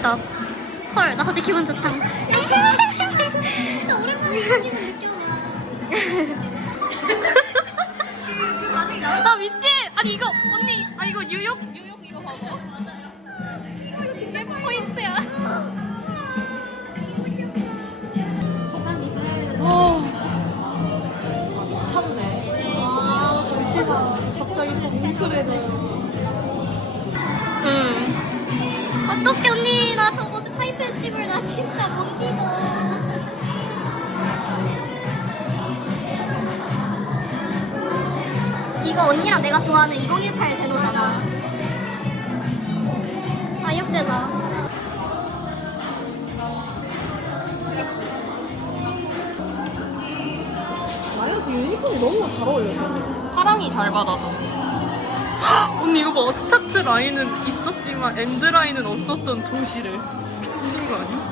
stop. 헐, 나 갑자기 기분 좋다. 아 미친! 아니 이거 언니, 아 이거 뉴욕 뉴욕 이거 봐봐. 이거 진짜 포인트야. 응. 어떡해 언니 나 저거 스카이 페스티벌 나 진짜 못 믿어. 이거 언니랑 내가 좋아하는 2018 제노잖아. 아 역대다. 마이너스 유니폼이 너무 잘 어울려. 사랑이 잘 받아서 언니 이거 봐. 스타트 라인은 있었지만 엔드 라인은 없었던 도시래. 미친 거 아니야?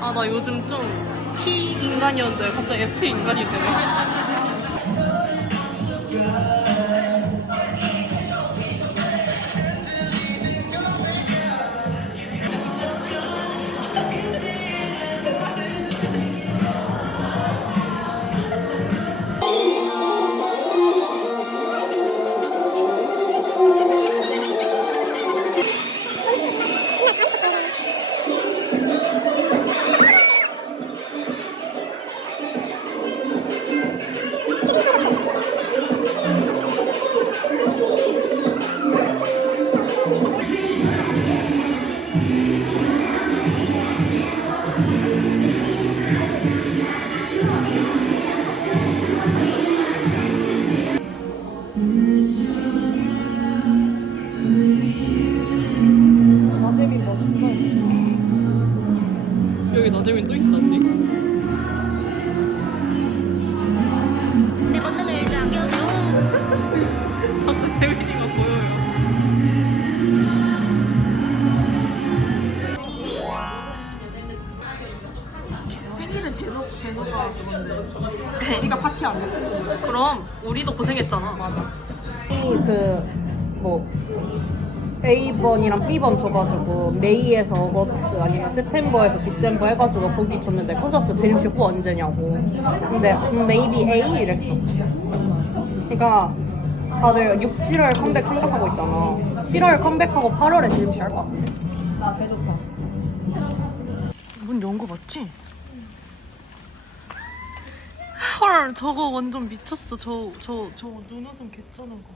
아 나 요즘 좀 T 인간이었는데 갑자기 F 인간이 되네. A번이랑 B번 줘가지고 메이에서 어거스트 아니면 세템버에서 디셈버 해가지고 거기 줬는데 콘서트 드림쇼 후 언제냐고. 근데 음, maybe A 이랬어. 그러니까 다들 6, 7월 컴백 생각하고 있잖아. 7월 컴백하고 8월에 드림 쇼 할 것 같은데. 나 대좋다 문연거 맞지? 헐 저거 완전 미쳤어 저 저 저 눈웃음 개쩌는 거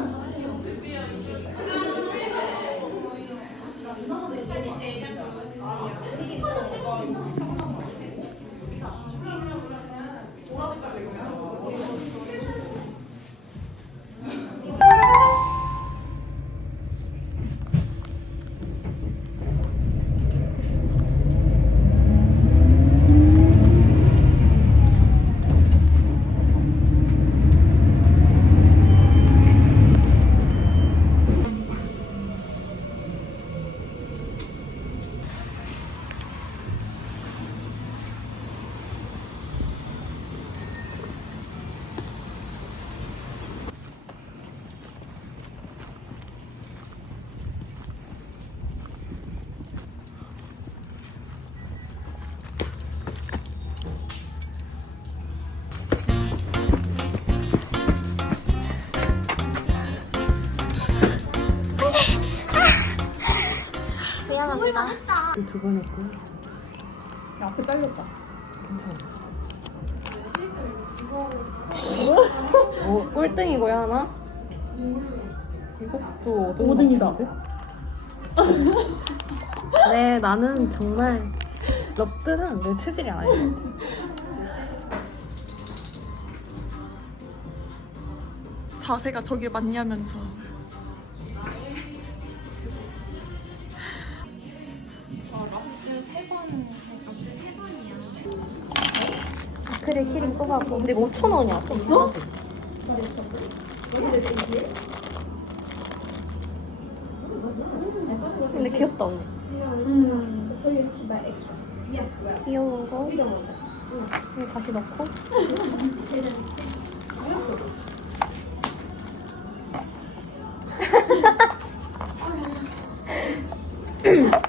미 안합니다. 두번 했고 야, 앞에 잘렸다. 괜찮아 어, 꼴등이고요 하나? 이것도 5등이다. 네 나는 정말 럽드는 내 체질이 아니야. 자세가 저게 맞냐면서 아크릴 키링 뽑았고. 근데 이거 5천 원이야. 좀 비싸지. 근데 귀엽다 언니. 귀여운 거. 다시 넣고.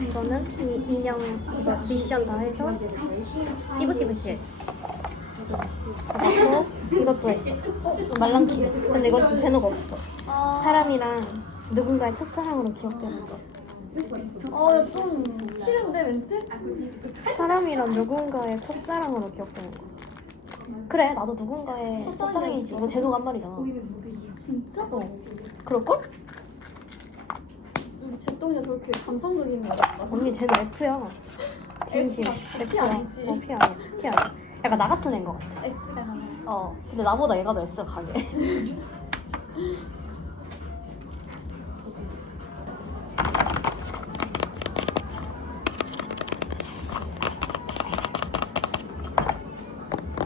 이거는 이 인형 이거 미션 다 해서 띠부띠부실 받았고 이것도 했어 말랑키 근데 이건 좀 제노가 없어 사람이랑 누군가의 첫사랑으로 기억되는 거 어좀 싫은데 왠지? 사람이랑 누군가의 첫사랑으로 기억되는 거 그래 나도 누군가의 첫사랑이지 이거 제노가 한 말이잖아 진짜? 어. 그럴걸? 제동이가 저렇게 감성적인 거 같다. 언니 제노 F야 진심. F F야? 아니지? 어 P 아니야. P 아니야. 약간 나 같은 애인 것 같아. S가 하나. 어 근데 나보다 얘가 더 S가 강해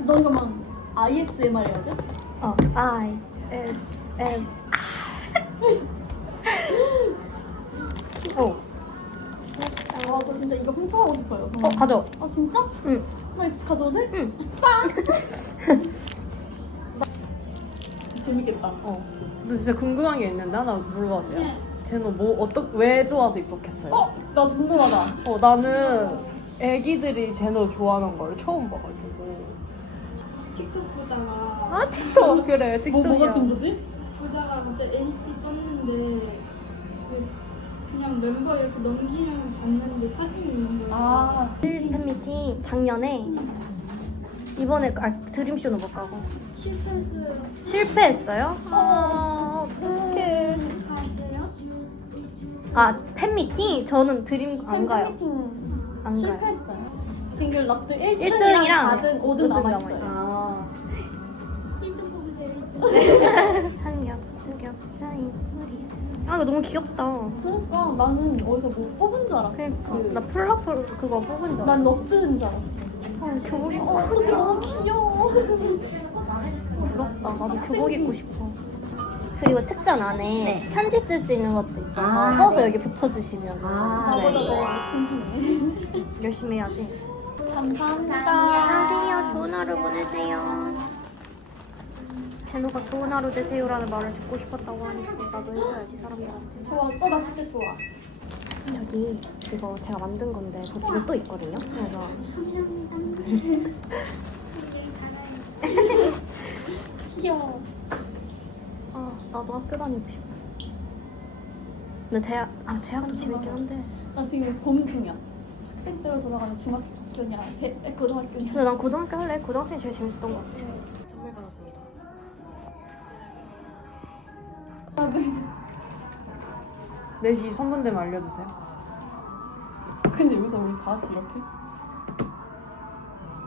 넌 그만 ISMR이거든? 어. I S M 가져 아 진짜? 응. 나 이거 진짜 가져도 돼? 응. 재밌겠다. 어. 근데 진짜 궁금한 게 있는데 하나 물어봐도 돼요? 쟤는 뭐 어떻게 왜 좋아서 입덕했어요? 어? 나 궁금하다. 어, 나는 애기들이 제노 좋아하는 걸 처음 봐가지고. 틱톡 보다가 아 틱톡 그래 뭐, 틱톡이야. 뭐 같은 거지? 보다가 갑자기 NCT 떴는데 그 그냥 멤버 이렇게 넘기는 거 봤는데 사진이 있는 거예요. 아 팬미팅 작년에 이번에 아, 드림쇼는 못 가고 실패했어요. 실패했어요? 아 어떡해 가세요? 아 팬미팅? 저는 드림 안 가요 팬미팅 안 가요 실패했어요. 징글 럽드 1등이랑 1등이랑 4등, 5등 남아있어요. 아. 1등 뽑으세요. 한겹 두겹 사이 아 이거 너무 귀엽다 그러니까 나는 어디서 뭐 뽑은 줄 알았어. 그러니까 그, 나 플라플 그거 뽑은 줄난 알았어 럽드인 줄 알았어. 아, 교복 입고 어, 어떻게 너무 귀여워. 부럽다. 나도 교복 입고 싶어. 그리고 특전 안에 편지 쓸 수 있는 것도 있어서 써서 여기 붙여주시면 나보다 네. 더 진심이네. 열심히 해야지. 감사합니다. 안녕하세요. 좋은 하루 보내세요. 제노가 좋은 하루 되세요라는 말을 듣고 싶었다고 하니까 나도 해줘야지 사람들한테. 좋아. 어, 나 진짜 좋아. 저기 이거 제가 만든 건데 저 집에 또 있거든요. 그래서 귀여워. 아 나도 학교 다니고 싶어. 근데 대학 아 대학도 재밌긴 한데. 나 지금 고민 중이야. 학생 때로 돌아가면 중학교냐, 대, 고등학교냐. 근데 난 고등학교 할래. 고등학생이 제일 재밌었던 것 같아. 4시 3분 되면 알려주세요. 근데 여기서 우리 다 같이 이렇게?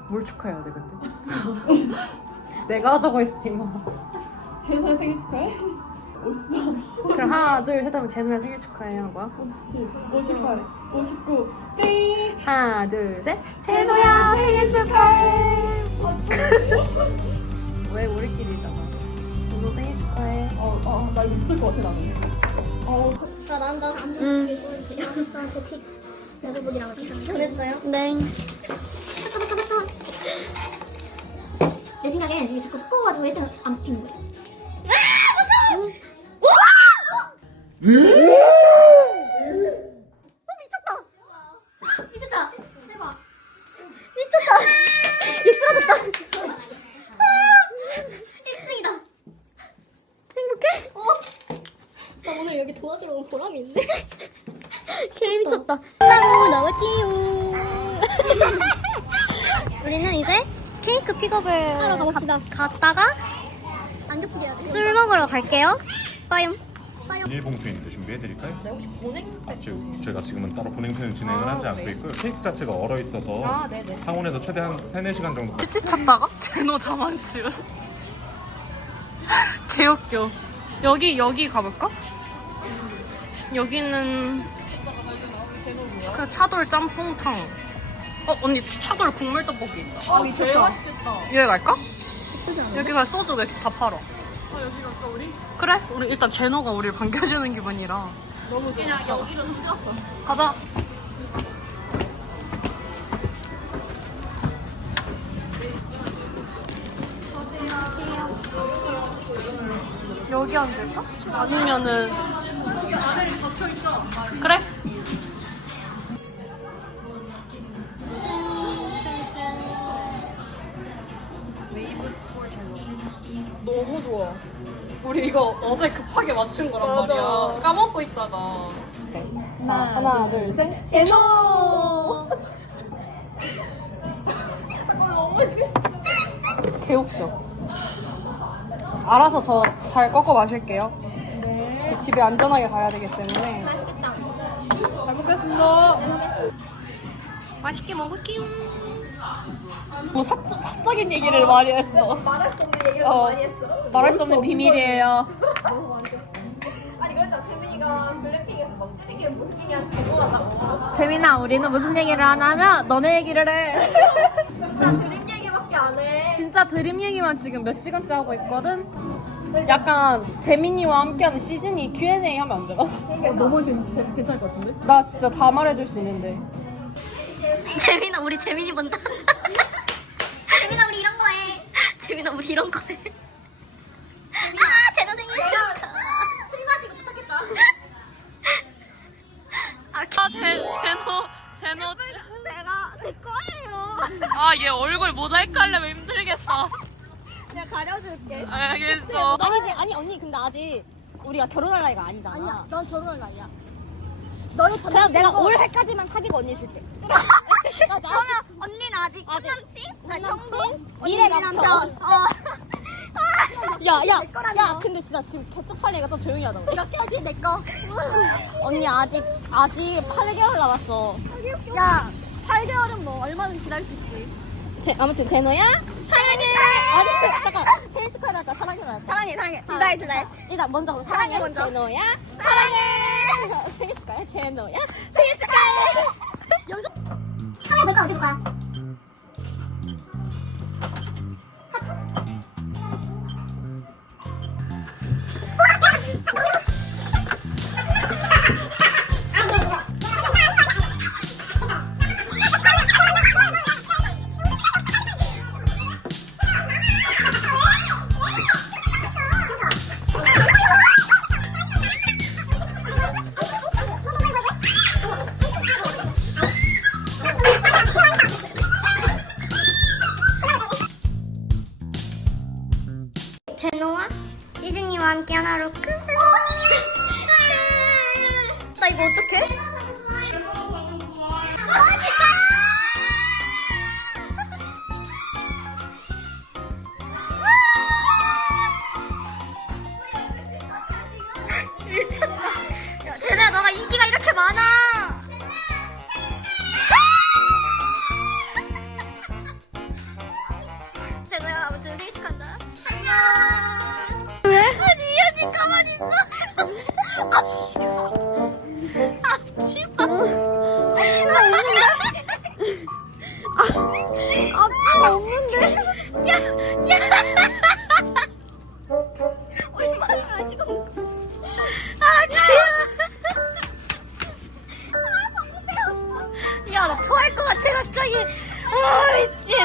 뭘 축하해야 돼 근데? 내가 하자고 했지 뭐. 제나 생일 축하해? 멋있어. 그럼 하나 둘셋 하면 제노야 생일 축하해 하는 거야? 57, 58, 59, 땡! 하나 둘셋 제노야 생일 축하해. 왜 우리끼리잖아. 제노 생일 축하해. 어, 어, 나 이거 쓸것 같아, 나는. 어, 아, 난다 응. 저한테 팁 여러분이랑 보냈어요? 네. 내 생각엔 이게 자꾸 섞어가지고 1등 안 피는 거야. 미쳤다. 대박. 미쳤다. 미쳤다. 1등이다. 나 오늘 여기 도와주러 온 보람이 있네. 개 미쳤다. 나무 나왔지요. 우리는 이제 케이크 픽업을 가봅시다. 갔다가 안 겹치게 돼. 술 먹으러 갈게요. 빠염. 비닐봉투 있는데 준비해드릴까요? 네 혹시 보냉? 아, 지금 저희가 지금은 따로 보냉팬을 진행을 아, 하지 않고 네. 있고요. 케이크 자체가 얼어 있어서 아 네네. 상온에서 최대한 3, 4시간 정도 집 찾다가 제노 자만추. 개웃겨. 여기 여기 가볼까? 여기는 그 차돌 짬뽕탕. 어 언니 차돌 국물 떡볶이 있다. 아, 미쳤다. 맛있겠 여기가 소주 맥주 다 팔아. 아 여기 갈까 우리? 그래. 우리 일단 제노가 우리를 반겨주는 기분이라. 너무 그냥 여기로 찍었어. 가자. 여기 앉을까? 아니면은 그래? 너무 좋아. 우리 이거 어제 급하게 맞춘 거란 말이야. 까먹고 있다가. 자, 하나, 둘, 셋. 제노! 개웃겨. 알아서 저 잘 꺾어 마실게요. 네. 집에 안전하게 가야 되기 때문에. 맛있겠다. 잘 먹겠습니다. 맛있게 먹을게요. 뭐 사, 사적인 얘기를 많이 했어. 말할 수 없는 얘기를 많이 했어. 말할 수 없는 비밀이에요. 재민아, 우리는 무슨 얘기를 하냐면 너네 얘기를 해. 드림 얘기밖에 안 해. 진짜 드림 얘기만 지금 몇 시간째 하고 있거든. 약간 재민이와 함께하는 시즌이 Q&A 하면 안 되나? 너무 괜찮, 괜찮을 것 같은데? 나 진짜 다 말해줄 수 있는데. 재민아, 우리 재민이 본다. 재민아 우리 이런 거 해. 재민아, 우리 이런 거 해. 아, 제노 생일 축하. 술 마시고 부탁했다. 아, 제, 제노, 제노. 제가 내 거예요. 아, 얘 얼굴 모자이크 하려면 힘들겠어. 내가 가려줄게. 알겠어. 아니지, 아니 언니 근데 아직 우리가 결혼할 나이가 아니잖아. 아니야, 넌 결혼할 나이야. 너는 그럼 내가 올 해까지만 사귀고 언니 줄게. 아직 남친? 나 남친? 미래 남편. 어. 야, 야, 야, 근데 진짜 지금 개쪽팔리가 좀 조용히 하자고. 이렇게 하지, 내 거. 언니 아직, 아직 8개월 남았어. 야, 8개월은 뭐 얼마든 기다릴 수 있지. 제, 아무튼 제노야 사랑해. 아니 잠깐 생일 축하를 할까 사랑해? 사랑해 사랑해 둘다해 둘다 해. 일단 먼저 그럼 사랑해 먼저. 제노야 사랑해. 생일 축하해 제노야 생일 축하해. 여기서 카메라 몇개 어디 거야? 야, 제노야 너가 인기가 이렇게 많아. 갑자기. 아, 미친.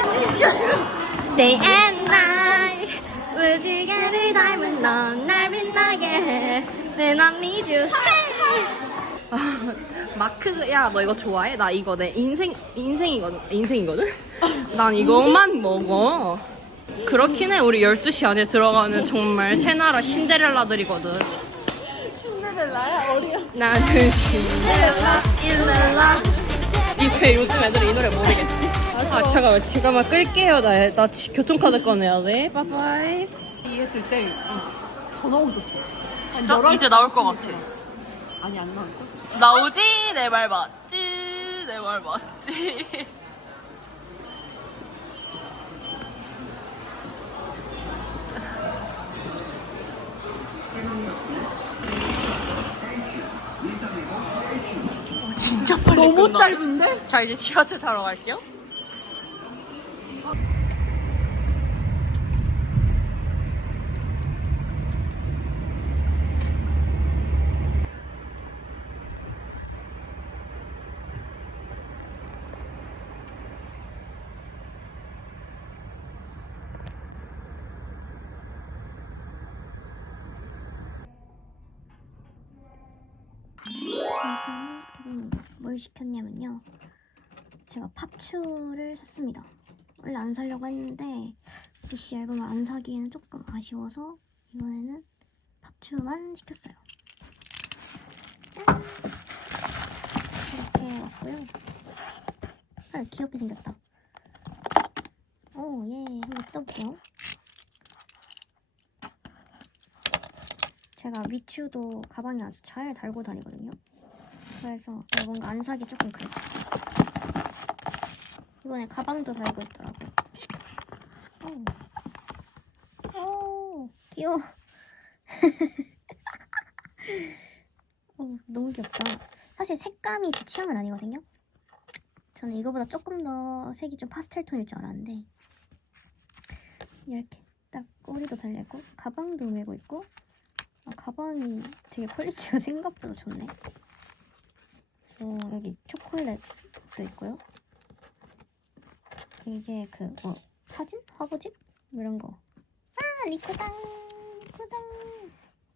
Day and night. 무지개를 닮은 넌날 빛나게 해. Then I need you. 마크, 야, 너 이거 좋아해? 나 이거 내 인생, 인생이거든. 인생이거든? 난 이것만 먹어. 그렇긴 해. 우리 12시 안에 들어가는 정말 새나라 신데렐라들이거든. 신데렐라야? 어디야? 나는 신데렐라, 일렐라. 이제 요즘 애들이 이 노래 모르겠지? 아, 잠깐만. 잠깐만 끌게요. 나, 나 지- 교통카드 꺼내야 돼. 빠빠이. 이 했을 때 전화 오셨어. 진짜? 이제 나올 것 같아. 아니 안 나올 걸? 나오지? 내 말 맞지? 내 말 맞지? 진짜 빨리 너무 끝나. 짧은데? 자 이제 지하철 타러 갈게요. 지금 뭘 시켰냐면요. 제가 팝추를 샀습니다. 원래 안 사려고 했는데 DC 앨범을 안 사기에는 조금 아쉬워서 이번에는 팝추만 시켰어요. 짠! 이렇게 왔고요. 아, 귀엽게 생겼다. 오, 예. 한번 뜯어볼게요. 제가 미추도 가방에 아주 잘 달고 다니거든요. 그래서 뭔가 안 사기 조금 그랬어. 이번에 가방도 달고 있더라고요. 오, 오 귀여워. 오, 너무 귀엽다. 사실 색감이 제 취향은 아니거든요. 저는 이거보다 조금 더 색이 좀 파스텔 톤일 줄 알았는데 이렇게 딱 꼬리도 달려있고 가방도 메고 있고 아, 가방이 되게 퀄리티가 생각보다 좋네. 어, 여기 초콜릿도 있고요. 이게 그, 뭐, 사진? 화보집? 뭐 이런 거. 아, 리코당! 리코당!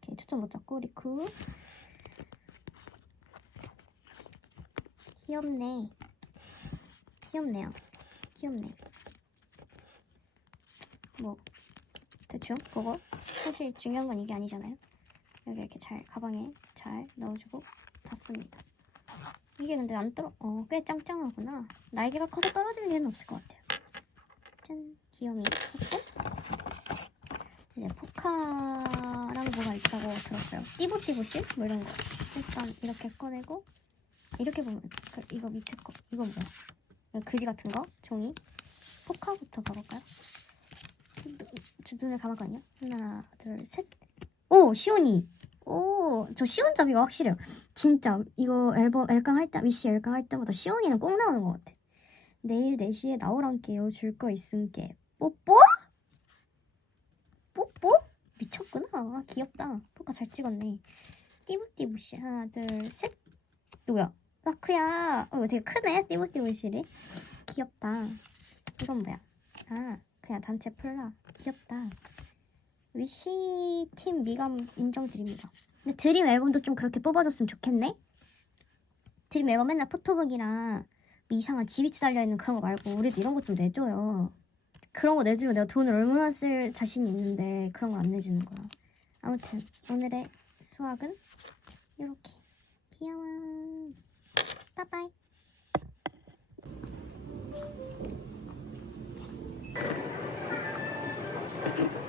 이렇게 초점 못 잡고, 리쿠. 귀엽네. 귀엽네요. 귀엽네. 뭐, 대충, 그거. 사실 중요한 건 이게 아니잖아요. 여기 이렇게 잘 가방에 잘 넣어주고 닫습니다. 이게 근데 안 떨어, 어, 꽤 짱짱하구나. 날개가 커서 떨어질 일은 없을 것 같아요. 짠, 귀염이 했고 이제 포카랑 뭐가 있다고 들었어요. 띠부띠부씨? 뭐 이런 거. 일단 이렇게 꺼내고 이렇게 보면 그, 이거 밑에 거 이거 뭐야? 이거 그지 같은 거 종이 포카부터 봐볼까요? 저 눈을 감았거든요. 하나, 둘, 셋. 오, 시온이. 오, 저 시온 잡이가 확실해요. 진짜 이거 앨범 엘강 할 때, 위시 엘강 할 때마다 시온이는 꼭 나오는 것 같아. 내일 4시에 나오란게요. 줄 거 있음께. 뽀뽀? 뽀뽀? 미쳤구나. 아, 귀엽다. 포카 잘 찍었네. 띠부띠부씨. 하나, 둘, 셋. 누구야? 라크야. 어, 되게 크네. 띠부띠부씨리. 귀엽다. 이건 뭐야? 아, 그냥 단체 플라. 귀엽다. 위시 팀 미감 인정드립니다. 근데 드림 앨범도 좀 그렇게 뽑아줬으면 좋겠네. 드림 앨범 맨날 포토북이랑 뭐 이상한 지비치 달려있는 그런 거 말고 우리도 이런 거좀 내줘요. 그런 거 내주면 내가 돈을 얼마나 쓸 자신이 있는데 그런 거 안 내주는 거야. 아무튼 오늘의 수학은 이렇게 귀여워. 빠빠이. t